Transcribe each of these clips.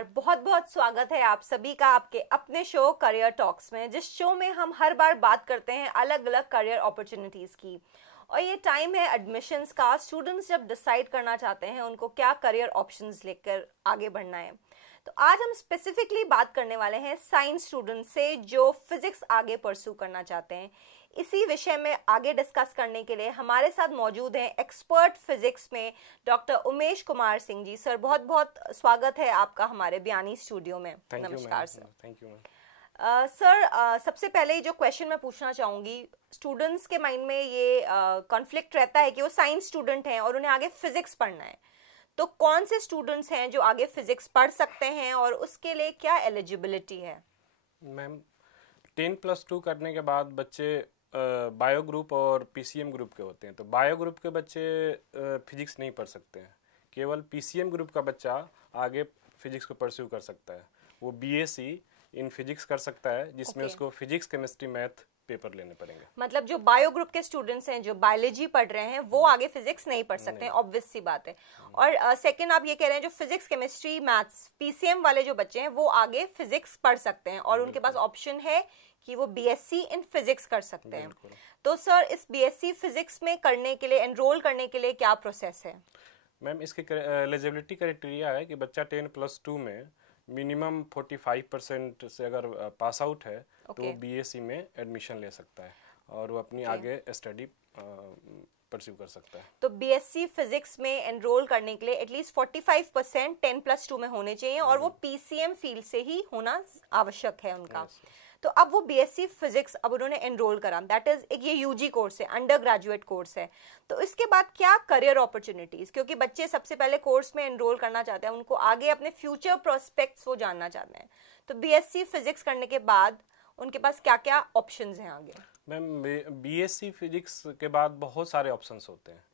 नमस्कार, बहुत बहुत स्वागत है आप सभी का आपके अपने शो करियर टॉक्स में, जिस शो में हम हर बार बात करते हैं अलग अलग करियर अपॉर्चुनिटीज़ की। और ये टाइम है एडमिशन्स का। स्टूडेंट्स जब डिसाइड करना चाहते हैं उनको क्या करियर ऑप्शंस लेकर आगे बढ़ना है। तो आज हम स्पेसिफिकली बात करने वाले हैं साइंस स्टूडेंट से जो फिजिक्स आगे परस्यू करना चाहते हैं। इसी विषय में आगे डिस्कस करने के लिए हमारे साथ मौजूद हैं एक्सपर्ट फिजिक्स में डॉक्टर उमेश कुमार सिंह जी। सर, बहुत बहुत स्वागत है आपका हमारे बयानी स्टूडियो में। नमस्कार सर। Thank you. सर, सबसे पहले जो क्वेश्चन मैं पूछना चाहूँगी, स्टूडेंट्स के माइंड में ये कॉन्फ्लिक्ट रहता है कि वो साइंस स्टूडेंट हैं और उन्हें आगे फिजिक्स पढ़ना है। तो कौन से स्टूडेंट्स हैं जो आगे फिजिक्स पढ़ सकते हैं और उसके लिए क्या एलिजिबिलिटी है? मैम, 10+2 करने के बाद बच्चे बायो ग्रुप और पीसीएम ग्रुप के होते हैं। तो बायो ग्रुप के बच्चे फिजिक्स नहीं पढ़ सकते हैं। केवल पीसीएम ग्रुप का बच्चा आगे फिजिक्स को परस्यू कर सकता है। वो बीएससी इन फिजिक्स कर सकता है, जिसमें उसको फिजिक्स, केमिस्ट्री, मैथ पेपर लेने पड़ेंगे। मतलब जो बायो ग्रुप के स्टूडेंट्स हैं जो बायोलॉजी पढ़ रहे हैं वो आगे फिजिक्स नहीं पढ़ सकते हैं, ऑब्वियस सी बात है। और सेकंड, आप ये कह रहे हैं जो फिजिक्स, केमिस्ट्री, मैथ्स, पीसीएम वाले जो बच्चे हैं वो आगे फिजिक्स पढ़ सकते हैं और उनके पास ऑप्शन है कि वो बीएससी इन फिजिक्स कर सकते हैं। तो सर, इस बीएससी फिजिक्स में करने के लिए, एनरोल करने के लिए क्या प्रोसेस है? मैम, इसकी एलिजिबिलिटी क्राइटेरिया है कि बच्चा 10+2 में मिनिमम 45% से अगर पास आउट है तो वो बीएससी में एडमिशन ले सकता है और वो अपनी आगे स्टडी परस्यू कर सकता है। तो बीएससी फिजिक्स में एनरोल करने के लिए एटलीस्ट 45% 10+2 में होने चाहिए और वो पीसीएम फील्ड से ही होना आवश्यक है उनका। तो अब वो बीएससी फिजिक्स अब उन्होंने एनरोल करा, दैट इज एक ये यूजी कोर्स है, अंडर ग्रेजुएट कोर्स है। तो इसके बाद क्या करियर अपॉर्चुनिटीज, क्योंकि बच्चे सबसे पहले कोर्स में एनरोल करना चाहते हैं, उनको आगे अपने फ्यूचर प्रोस्पेक्ट्स वो जानना चाहते हैं। तो बीएससी फिजिक्स करने के बाद उनके पास क्या क्या ऑप्शंस हैं आगे? मैम, बीएससी फिजिक्स के बाद बहुत सारे ऑप्शंस होते हैं।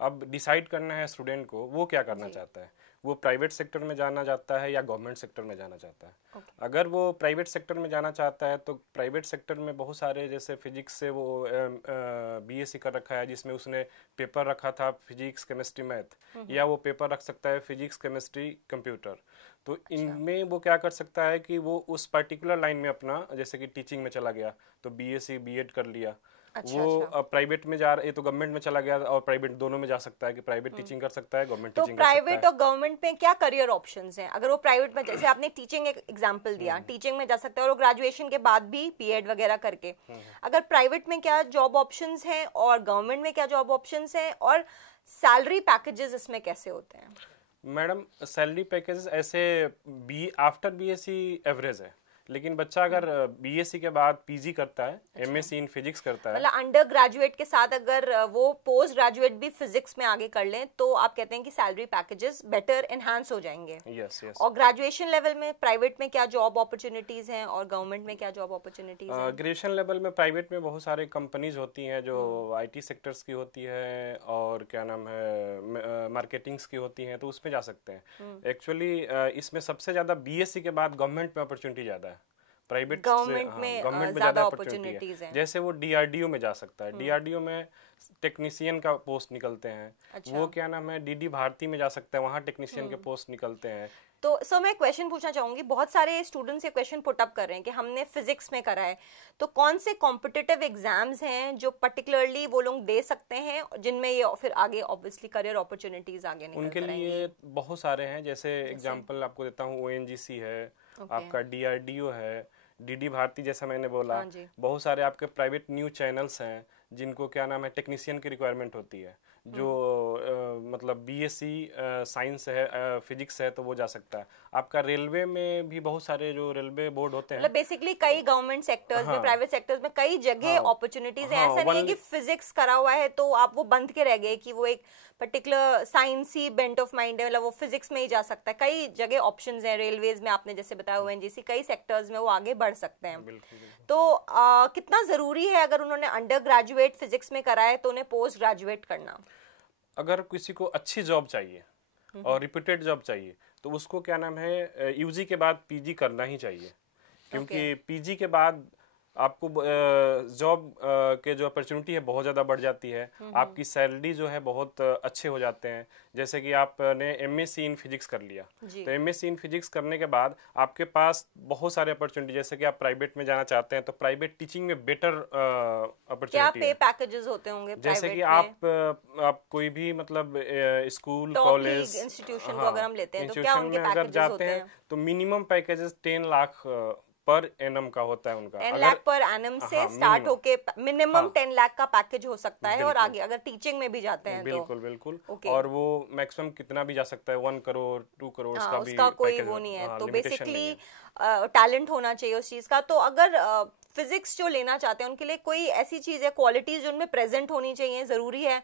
अब डिसाइड करना है स्टूडेंट को वो क्या करना चाहता है। वो प्राइवेट सेक्टर में जाना चाहता है या गवर्नमेंट सेक्टर में जाना चाहता है। अगर वो प्राइवेट सेक्टर में जाना चाहता है तो प्राइवेट सेक्टर में बहुत सारे, जैसे फिजिक्स से वो बीएससी कर रखा है जिसमें उसने पेपर रखा था फिजिक्स, केमिस्ट्री, मैथ, या वो पेपर रख सकता है फिजिक्स, केमिस्ट्री, कंप्यूटर। तो इनमें वो क्या कर सकता है कि वो उस पर्टिकुलर लाइन में अपना, जैसे कि टीचिंग में चला गया तो बीएससी बीएड कर लिया। वो प्राइवेट में जा रहा है तो गवर्नमेंट में चला गया और प्राइवेट दोनों में जा सकता है कि प्राइवेट टीचिंग कर सकता है, गवर्नमेंट टीचिंग कर सकता है। तो प्राइवेट और गवर्नमेंट में क्या करियर ऑप्शंस हैं? अगर वो प्राइवेट में, जैसे आपने टीचिंग एक एग्जांपल दिया, टीचिंग में जा सकता है और वो ग्रेजुएशन के बाद भी बीएड वगैरह करके। अगर प्राइवेट में क्या जॉब ऑप्शंस हैं और गवर्नमेंट में क्या जॉब ऑप्शंस हैं, और सैलरी पैकेजेस इसमें कैसे होते हैं? मैडम, सैलरी पैकेजेस ऐसे आफ्टर बीएससी एवरेज है, लेकिन बच्चा अगर बीएससी के बाद पीजी करता है, एमएससी इन फिजिक्स करता है, मतलब अंडर ग्रेजुएट के साथ अगर वो पोस्ट ग्रेजुएट भी फिजिक्स में आगे कर लें तो आप कहते हैं कि सैलरी पैकेजेस बेटर एनहांस हो जाएंगे। यस। और ग्रेजुएशन लेवल में प्राइवेट में क्या जॉब अपॉर्चुनिटीज हैं और गवर्नमेंट में क्या जॉब अपॉर्चुनिटीज हैं? ग्रेजुएशन लेवल में प्राइवेट में बहुत सारे कंपनीज होती हैं जो आईटी सेक्टर्स की होती है और क्या नाम है मार्केटिंग्स की होती हैं, तो उसमें जा सकते हैं। एक्चुअली इसमें सबसे ज्यादा बीएससी के बाद गवर्नमेंट में अपॉर्चुनिटी ज्यादा है, प्राइवेट गवर्नमेंट में ज्यादा अपॉर्चुनिटीज हैं। जैसे वो डीआरडीओ में जा सकता है, डीआरडीओ में टेक्नीशियन का पोस्ट निकलते हैं। वो क्या नाम है डीडी भारती में जा सकता है, वहाँ टेक्नीशियन के पोस्ट निकलते हैं। तो सर, मैं क्वेश्चन पूछना चाहूंगी, बहुत सारे स्टूडेंट्स ये क्वेश्चन पुट अप कर रहे हैं कि हमने फिजिक्स में करा है, तो कौन से कॉम्पिटिटिव एग्जाम्स हैं जो पर्टिकुलरली वो लोग दे सकते हैं जिनमें ये फिर आगे ऑब्वियसली करियर अपॉर्चुनिटीज आगे निकल उनके लिए बहुत सारे हैं। जैसे एग्जांपल आपको देता हूँ, ओएनजीसी है, आपका डीआरडीओ है, डीडी भारती, जैसा मैंने बोला। बहुत सारे आपके प्राइवेट न्यूज चैनल्स हैं जिनको क्या नाम है टेक्नीशियन की रिक्वायरमेंट होती है, जो मतलब बीएससी साइंस है, फिजिक्स है, तो वो जा सकता है। आपका रेलवे में भी बहुत सारे जो रेलवे बोर्ड होते हैं, मतलब बेसिकली कई गवर्नमेंट सेक्टर्स में, प्राइवेट सेक्टर्स में कई जगह अपॉर्चुनिटीज हैं। ऐसा नहीं है कि फिजिक्स करा हुआ है तो आप वो बंद के रह गए कि वो एक पर्टिकुलर साइंसी बेंट ऑफ माइंड है, मतलब वो फिजिक्स में ही जा सकता है। कई जगह ऑप्शंस हैं, रेलवेज में आपने जैसे बताया, ओएनजीसी, कई सेक्टर्स में वो आगे बढ़ सकते हैं। तो कितना जरूरी है अगर उन्होंने अंडर ग्रेजुएट फिजिक्स में करा है तो उन्हें पोस्ट ग्रेजुएट करना? अगर किसी को अच्छी जॉब चाहिए और रिपीटेड जॉब चाहिए तो उसको क्या नाम है यूजी के बाद पीजी करना ही चाहिए, क्योंकि पीजी के बाद आपको जॉब के जो अपॉर्चुनिटी है बहुत ज़्यादा बढ़ जाती है, आपकी सैलरी जो है बहुत अच्छे हो जाते हैं। जैसे कि आपने एमएससी इन फिजिक्स कर लिया, तो एमएससी इन फिजिक्स करने के बाद आपके पास बहुत सारे अपॉर्चुनिटी, जैसे कि आप प्राइवेट में जाना चाहते हैं तो प्राइवेट टीचिंग में बेटर अपॉर्चुनिटी क्या पे पैकेजेस होते होंगे जैसे कि आप कोई भी मतलब स्कूल कॉलेज इंस्टीट्यूशन को अगर हम लेते हैं तो क्या उनके पैकेजेस जाते हैं तो minimum packages 10 lakh per annum का होता है उनका। 10 लाख पर एनम से स्टार्ट होके मिनिमम 10 लाख का पैकेज हो सकता है, और आगे अगर टीचिंग में भी जाते हैं बिल्कुल बिल्कुल और वो मैक्सिमम कितना भी जा सकता है, 1 करोड़ 2 करोड़ का भी उसका कोई वो नहीं है। तो बेसिकली टैलेंट होना चाहिए उस चीज का। तो अगर फिजिक्स जो लेना चाहते हैं उनके लिए कोई ऐसी चीज है, क्वालिटीज जो उनमें प्रेजेंट होनी चाहिए, जरूरी है,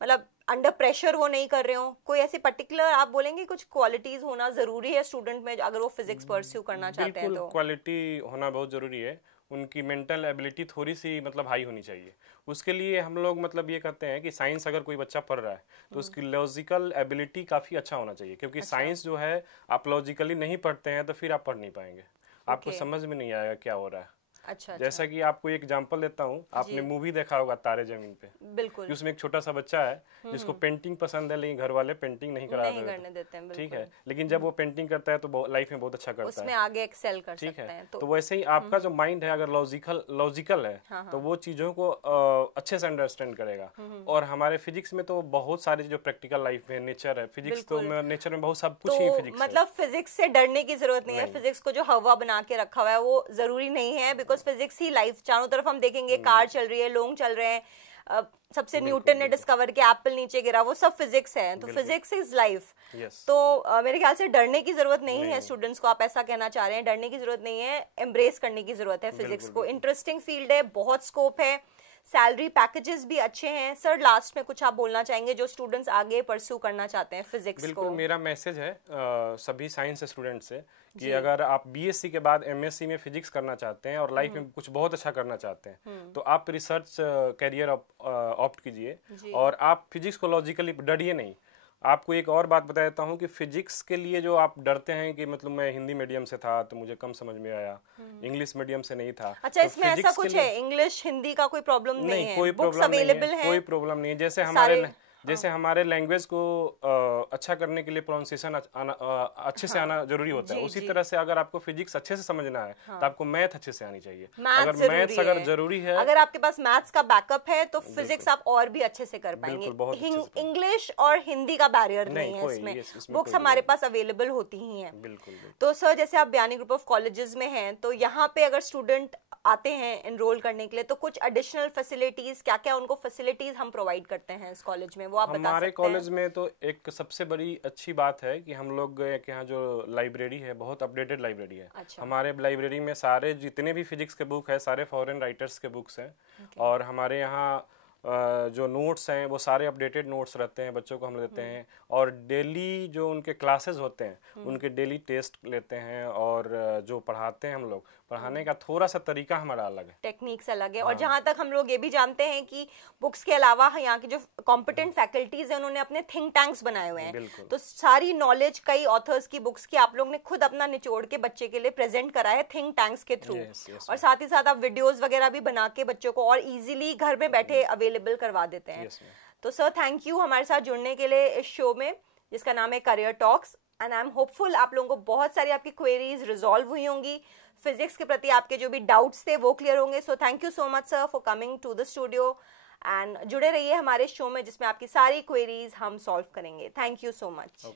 मतलब अंडर प्रेशर वो नहीं कर रहे हो, कोई ऐसी पर्टिकुलर आप बोलेंगे कुछ क्वालिटीज होना जरूरी है स्टूडेंट में अगर वो फिजिक्स परस्यू करना चाहते हैं? तो क्वालिटी होना बहुत जरूरी है। उनकी मेंटल एबिलिटी थोड़ी सी मतलब हाई होनी चाहिए। उसके लिए हम लोग मतलब ये कहते हैं कि साइंस अगर कोई बच्चा पढ़ रहा है तो उसकी लॉजिकल एबिलिटी काफ़ी अच्छा होना चाहिए, क्योंकि साइंस जो है आप लॉजिकली नहीं पढ़ते हैं तो फिर आप पढ़ नहीं पाएंगे, आपको समझ में नहीं आएगा क्या हो रहा है। अच्छा, जैसा कि आपको एक एग्जांपल देता हूँ, आपने मूवी देखा होगा तारे जमीन पे, बिल्कुल, उसमें एक छोटा सा बच्चा है जिसको पेंटिंग पसंद है, लेकिन घर वाले पेंटिंग नहीं करने देते हैं, ठीक है, लेकिन जब वो पेंटिंग करता है तो लाइफ में बहुत अच्छा करता है, उसमें आगे एक्सेल कर सकता है। तो वैसे ही आपका जो माइंड है अगर लॉजिकल है तो वो चीजों को अच्छे से अंडरस्टैंड करेगा। और हमारे फिजिक्स में तो बहुत सारी जो प्रैक्टिकल लाइफ में नेचर है, फिजिक्स तो नेचर में बहुत सब कुछ ही फिजिक्स, मतलब फिजिक्स से डरने की जरूरत नहीं है। फिजिक्स को जो हवा बना के रखा हुआ है वो जरूरी नहीं है, बिकॉज फिजिक्स ही लाइफ, चारों तरफ हम देखेंगे कार चल रही है, लोग चल रहे हैं, सबसे न्यूटन ने डिस्कवर किया एप्पल नीचे गिरा, वो सब फिजिक्स है। तो फिजिक्स इज लाइफ। तो मेरे ख्याल से डरने की जरूरत नहीं है स्टूडेंट्स को, आप ऐसा कहना चाह रहे हैं, डरने की जरूरत नहीं है, एम्ब्रेस करने की जरूरत है फिजिक्स को। इंटरेस्टिंग फील्ड है, बहुत स्कोप है, सैलरी पैकेजेस भी अच्छे हैं। सर लास्ट में कुछ आप बोलना चाहेंगे जो स्टूडेंट्स आगे परस्यू करना चाहते हैं फिजिक्स को? बिल्कुल, मेरा मैसेज है सभी साइंस स्टूडेंट से कि अगर आप बीएससी के बाद एमएससी में फिजिक्स करना चाहते हैं और लाइफ में कुछ बहुत अच्छा करना चाहते हैं तो आप रिसर्च कैरियर ऑप्ट कीजिए और आप फिजिक्स को लॉजिकली डरिए नहीं। आपको एक और बात बता देता हूँ कि फिजिक्स के लिए जो आप डरते हैं कि मतलब मैं हिंदी मीडियम से था तो मुझे कम समझ में आया, इंग्लिश मीडियम से नहीं था। अच्छा, इसमें ऐसा कुछ है, इंग्लिश हिंदी का कोई प्रॉब्लम नहीं है, कोई प्रॉब्लम नहीं है, कोई प्रॉब्लम नहीं है। जैसे हमारे लैंग्वेज को अच्छा करने के लिए प्रोनाउंसिएशन अच्छे से आना जरूरी होता है, उसी तरह से अगर आपको फिजिक्स अच्छे से समझना है तो आपको मैथ अच्छे से आनी चाहिए। अगर मैथ्स अगर जरूरी है, अगर आपके पास मैथ्स का बैकअप है तो फिजिक्स आप और भी अच्छे से कर पाएंगे। इंग्लिश और हिंदी का बैरियर नहीं है इसमें, बुक्स हमारे पास अवेलेबल होती ही हैं। तो सर जैसे आप बयानी ग्रुप ऑफ कॉलेजेस में हैं तो यहाँ पे अगर स्टूडेंट आते हैं एनरोल करने के लिए तो कुछ एडिशनल फैसिलिटीज, क्या क्या उनको फैसिलिटीज हम प्रोवाइड करते हैं इस कॉलेज में, वो आप बता सकते हैं? हमारे कॉलेज में तो एक सबसे बड़ी अच्छी बात है कि हम लोग के यहाँ जो लाइब्रेरी है बहुत अपडेटेड लाइब्रेरी है। अच्छा। हमारे लाइब्रेरी में सारे जितने भी फिजिक्स के बुक है सारे फॉरेन राइटर्स के बुक्स हैं। और हमारे यहाँ जो नोट्स हैं वो सारे अपडेटेड नोट्स रहते हैं, बच्चों को हम देते हैं। और डेली जो उनके क्लासेस होते हैं उनके डेली टेस्ट लेते हैं और जो पढ़ाते हैं हम लोग, पढ़ाने का थोड़ा सा तरीका हमारा अलग है, टेक्निक्स अलग है। और जहाँ तक हम लोग ये भी जानते हैं कि बुक्स के अलावा यहाँ की जो कॉम्पिटेंट फैकल्टीज है उन्होंने अपने थिंक टैंक्स बनाए हुए हैं। तो सारी नॉलेज कई ऑथर्स की बुक्स की आप लोग ने खुद अपना निचोड़ के बच्चे के लिए प्रेजेंट करा है थिंक टैंक्स के थ्रू। और साथ ही साथ आप वीडियोज वगैरह भी बना के बच्चों को और इजीली घर में बैठे अवेलेबल करवा देते हैं। तो सर थैंक यू हमारे साथ जुड़ने के लिए इस शो में जिसका नाम है career talks. And I am hopeful आप लोगों को बहुत सारी आपकी क्वेरीज रिजॉल्व हुई होंगी, फिजिक्स के प्रति आपके जो भी डाउट्स थे वो क्लियर होंगे। So thank you so much sir for coming to the studio and जुड़े रहिए हमारे शो में जिसमें आपकी सारी क्वेरीज हम सॉल्व करेंगे। Thank you so much.